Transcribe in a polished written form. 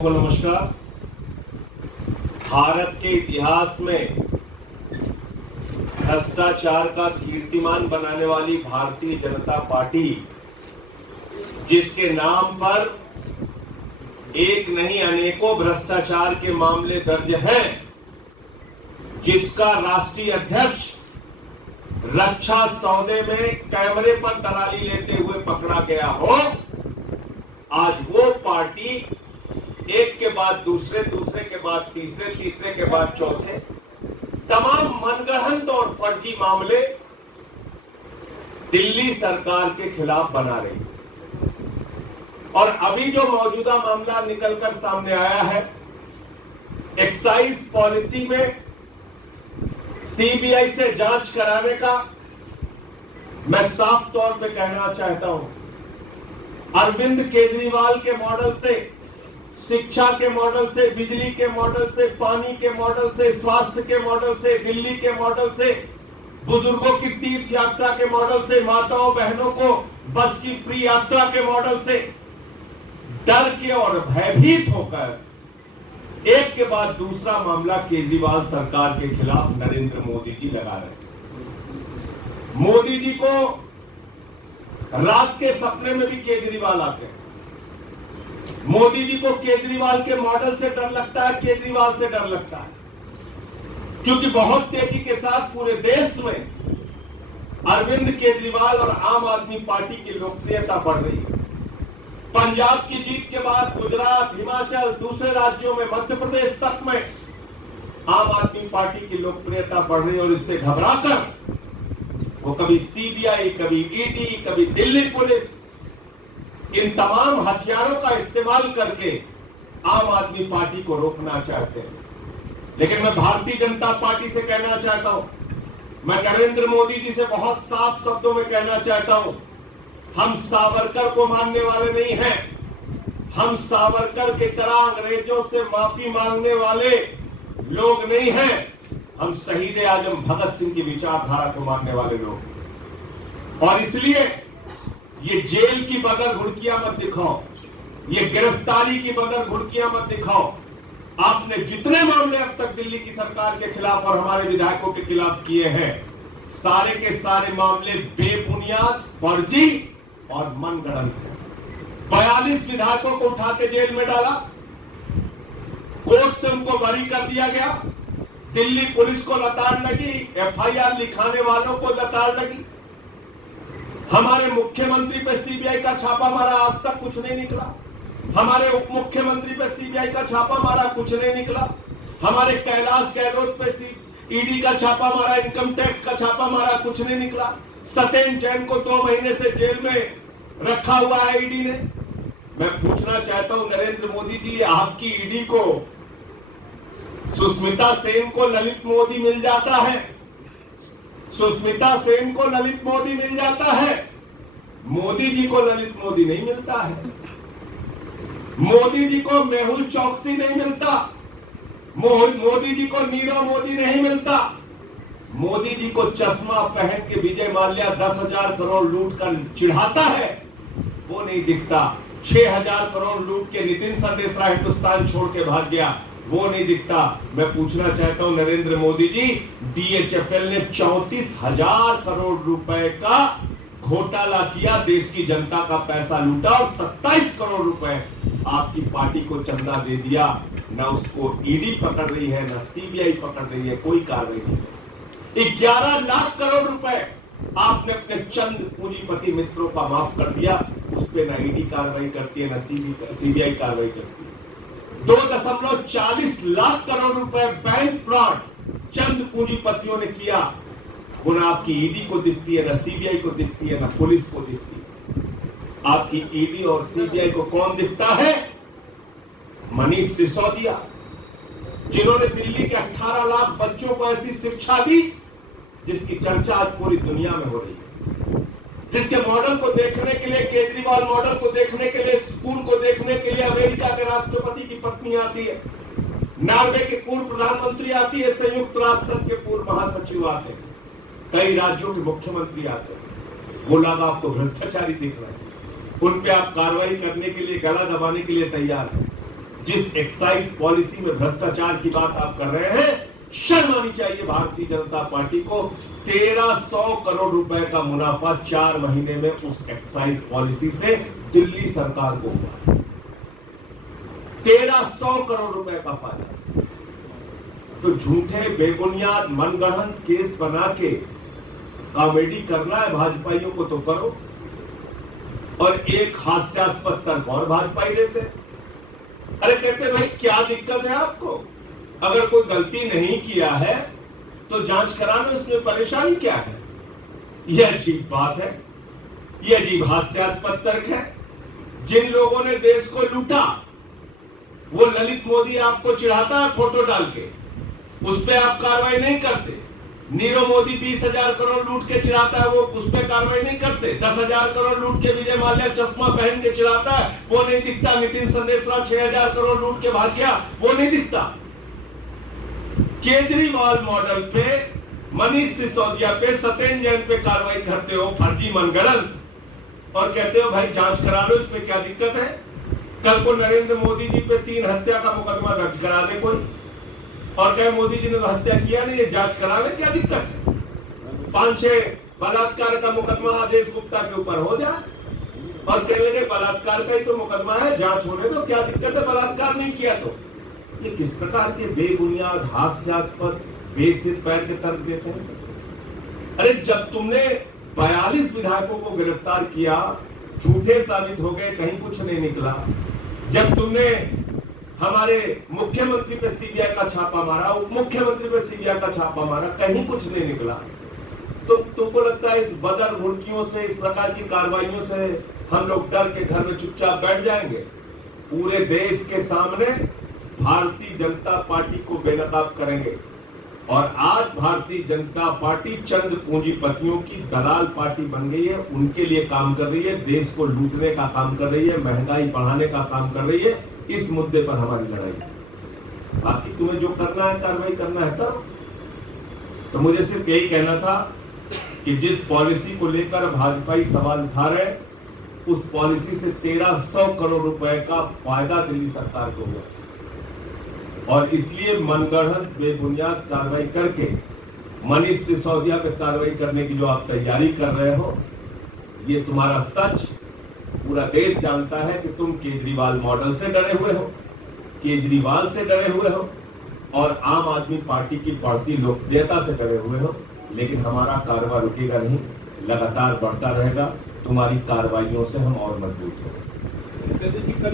को नमस्कार। भारत के इतिहास में भ्रष्टाचार का कीर्तिमान बनाने वाली भारतीय जनता पार्टी, जिसके नाम पर एक नहीं अनेकों भ्रष्टाचार के मामले दर्ज हैं, जिसका राष्ट्रीय अध्यक्ष रक्षा सौदे में कैमरे पर दलाली लेते हुए पकड़ा गया हो, आज वो पार्टी एक के बाद दूसरे, दूसरे के बाद तीसरे, तीसरे के बाद चौथे तमाम मनगढ़ंत और फर्जी मामले दिल्ली सरकार के खिलाफ बना रही। और अभी जो मौजूदा मामला निकलकर सामने आया है, एक्साइज पॉलिसी में सीबीआई से जांच कराने का, मैं साफ तौर पे कहना चाहता हूं, अरविंद केजरीवाल के मॉडल से, शिक्षा के मॉडल से, बिजली के मॉडल से, पानी के मॉडल से, स्वास्थ्य के मॉडल से, दिल्ली के मॉडल से, बुजुर्गों की तीर्थ यात्रा के मॉडल से, माताओं बहनों को बस की फ्री यात्रा के मॉडल से डर के और भयभीत होकर एक के बाद दूसरा मामला केजरीवाल सरकार के खिलाफ नरेंद्र मोदी जी लगा रहे हैं। मोदी जी को रात के सपने में भी केजरीवाल आते हैं। मोदी जी को केजरीवाल के मॉडल से डर लगता है, केजरीवाल से डर लगता है, क्योंकि बहुत तेजी के साथ पूरे देश में अरविंद केजरीवाल और आम आदमी पार्टी की लोकप्रियता बढ़ रही है। पंजाब की जीत के बाद गुजरात, हिमाचल, दूसरे राज्यों में, मध्य प्रदेश तक में आम आदमी पार्टी की लोकप्रियता बढ़ रही है। और इससे घबराकर वो कभी सीबीआई, कभी ईडी, कभी दिल्ली पुलिस, इन तमाम हथियारों का इस्तेमाल करके आम आदमी पार्टी को रोकना चाहते हैं। लेकिन मैं भारतीय जनता पार्टी से कहना चाहता हूं, मैं नरेंद्र मोदी जी से बहुत साफ शब्दों में कहना चाहता हूं, हम सावरकर को मानने वाले नहीं हैं। हम सावरकर की तरह अंग्रेजों से माफी मांगने वाले लोग नहीं हैं। हम शहीद आजम भगत सिंह की विचारधारा को मानने वाले लोग। और इसलिए ये जेल की बदर घुड़कियां मत दिखाओ, ये गिरफ्तारी की बदर घुड़कियां मत दिखाओ। आपने जितने मामले अब तक दिल्ली की सरकार के खिलाफ और हमारे विधायकों के खिलाफ किए हैं, सारे के सारे मामले बेबुनियाद, फर्जी और मनगढ़ंत हैं। 42 विधायकों को उठा के जेल में डाला, कोर्ट से उनको बरी कर दिया गया, दिल्ली पुलिस को लताड़ लगी, एफआईआर लिखाने वालों को लताड़ लगी। हमारे मुख्यमंत्री पे सीबीआई का छापा मारा, आज तक कुछ नहीं निकला। हमारे उप मुख्यमंत्री पे सीबीआई का छापा मारा, कुछ नहीं निकला। हमारे कैलाश गहलोत पे ईडी का छापा मारा, इनकम टैक्स का छापा मारा, कुछ नहीं निकला। सत्येंद्र जैन को 2 महीने से जेल में रखा हुआ है ईडी ने। मैं पूछना चाहता हूं नरेंद्र मोदी जी, आपकी ईडी को सुष्मिता सेन को ललित मोदी मिल जाता है, सुष्मिता सेन को ललित मोदी मिल जाता है, मोदी जी को ललित मोदी नहीं मिलता है। मोदी जी को मेहुल चौकसी नहीं मिलता, मोदी जी को नीरव मोदी नहीं मिलता। मोदी जी को चश्मा पहन के विजय माल्या 10,000 करोड़ लूट कर चिढ़ाता है, वो नहीं दिखता। 6,000 करोड़ लूट के नितिन संदेशरा हिंदुस्तान छोड़ के भाग गया, वो नहीं दिखता। मैं पूछना चाहता हूं नरेंद्र मोदी जी, डीएचएफएल ने 34,000 करोड़ रुपए का घोटाला किया, देश की जनता का पैसा लूटा और 27 करोड़ रुपए आपकी पार्टी को चंदा दे दिया। ना उसको ईडी पकड़ रही है, ना सीबीआई पकड़ रही है, कोई कार्रवाई नहीं है। 11 लाख करोड़ रुपए आपने अपने चंद पूंजीपति मित्रों का माफ कर दिया, उस पर ना ईडी कार्रवाई करती है, ना सीबीआई कार्रवाई करती है। 2.40 लाख करोड़ रुपए बैंक फ्रॉड चंद पूंजीपतियों ने किया, वो ना आपकी ईडी को दिखती है, ना सीबीआई को दिखती है, ना पुलिस को दिखती है। आपकी ईडी और सीबीआई को कौन दिखता है? मनीष सिसोदिया, जिन्होंने दिल्ली के 18 लाख बच्चों को ऐसी शिक्षा दी जिसकी चर्चा आज पूरी दुनिया में हो रही है, जिसके मॉडल को देखने के लिए, केजरीवाल मॉडल को देखने के लिए, स्कूल को देखने के लिए अमेरिका के राष्ट्रपति की पत्नी आती है, नॉर्वे के पूर्व प्रधानमंत्री आती है, संयुक्त राष्ट्र संघ के पूर्व महासचिव आते हैं, कई राज्यों के मुख्यमंत्री आते हैं। वो लोग आपको भ्रष्टाचारी दिख रहे हैं, उन पे आप कार्रवाई करने के लिए, गला दबाने के लिए तैयार हैं। जिस एक्साइज पॉलिसी में भ्रष्टाचार की बात आप कर रहे हैं, शर्म आनी चाहिए भारतीय जनता पार्टी को। 1300 करोड़ रुपए का मुनाफा 4 महीने में उस एक्साइज पॉलिसी से दिल्ली सरकार को हुआ। 1300 करोड़ रुपए का फायदा। तो झूठे बेबुनियाद मनगढ़ंत केस बना के कॉमेडी करना है भाजपाइयों को तो करो, और एक हास्यास्पद तर्क और भाजपाई देते। अरे कहते भाई क्या दिक्कत है आपको, अगर कोई गलती नहीं किया है तो जांच कराना, इसमें परेशानी क्या है। यह अजीब बात है, यह अजीब हास्यास्पद तर्क है। जिन लोगों ने देश को लूटा, वो ललित मोदी आपको चिढ़ाता है फोटो डाल के, उस पर आप कार्रवाई नहीं करते। नीरव मोदी 20,000 करोड़ लूट के चिढ़ाता है, वो उस पर कार्रवाई नहीं करते। 10,000 करोड़ लूट के विजय माल्या चश्मा पहन के चिढ़ाता है, वो नहीं दिखता। नितिन संदेशराव 6,000 करोड़ लूट के भाग गया, वो नहीं दिखता। केजरीवाल मॉडल पे, मनीष सिसोदिया पे, सत्येंद्र जैन पे कार्रवाई करते हो फर्जी मनगढ़ंत, और कहते हो भाई जांच करा लो, इसमें क्या दिक्कत है। कल को नरेंद्र मोदी जी पे 3 हत्या का मुकदमा दर्ज करा दे कोई, और कहे मोदी जी ने तो हत्या किया नहीं, ये जांच करा ले, क्या दिक्कत है। 5-6 बलात्कार का मुकदमा आदेश गुप्ता के ऊपर हो जाए, और कहने लगे बलात्कार का ही तो मुकदमा है, जांच होने दो, क्या दिक्कत है बलात्कार नहीं किया तो। ये किस प्रकार के बेबुनियाद हास्यास्पद बेसिर पैर के तर्क देते हैं। अरे जब तुमने 42 विधायकों को गिरफ्तार किया, झूठे साबित हो गए, कहीं कुछ नहीं निकला। जब तुमने हमारे मुख्यमंत्री पे सीबीआई का छापा मारा, उप मुख्यमंत्री पे सीबीआई का छापा मारा, कहीं कुछ नहीं निकला। तो तुमको लगता है इस बदर मुर्गियों से, इस प्रकार की कार्रवाइयों से हम लोग डर के घर में चुपचाप बैठ जाएंगे। पूरे देश के सामने भारतीय जनता पार्टी को बेनकाब करेंगे। और आज भारतीय जनता पार्टी चंद पूंजीपतियों की दलाल पार्टी बन गई है, उनके लिए काम कर रही है, देश को लूटने का काम कर रही है, महंगाई बढ़ाने का काम कर रही है। इस मुद्दे पर हमारी लड़ाई है। बाकी तुम्हें जो करना है, कार्रवाई करना है करो। तो मुझे सिर्फ यही कहना था कि जिस पॉलिसी को लेकर भाजपाई सवाल उठा रहे, उस पॉलिसी से 1300 करोड़ रुपए का फायदा दिल्ली सरकार को हुआ, और इसलिए मनगढ़ंत बेबुनियाद कार्रवाई करके मनीष सिसोदिया पे कार्रवाई करने की जो आप तैयारी कर रहे हो, ये तुम्हारा सच पूरा देश जानता है कि तुम केजरीवाल मॉडल से डरे हुए हो, केजरीवाल से डरे हुए हो, और आम आदमी पार्टी की बढ़ती लोकप्रियता से डरे हुए हो। लेकिन हमारा कार्रवाई रुकेगा नहीं, लगातार बढ़ता रहेगा। तुम्हारी कार्रवाइयों से हम और मजबूत होंगे।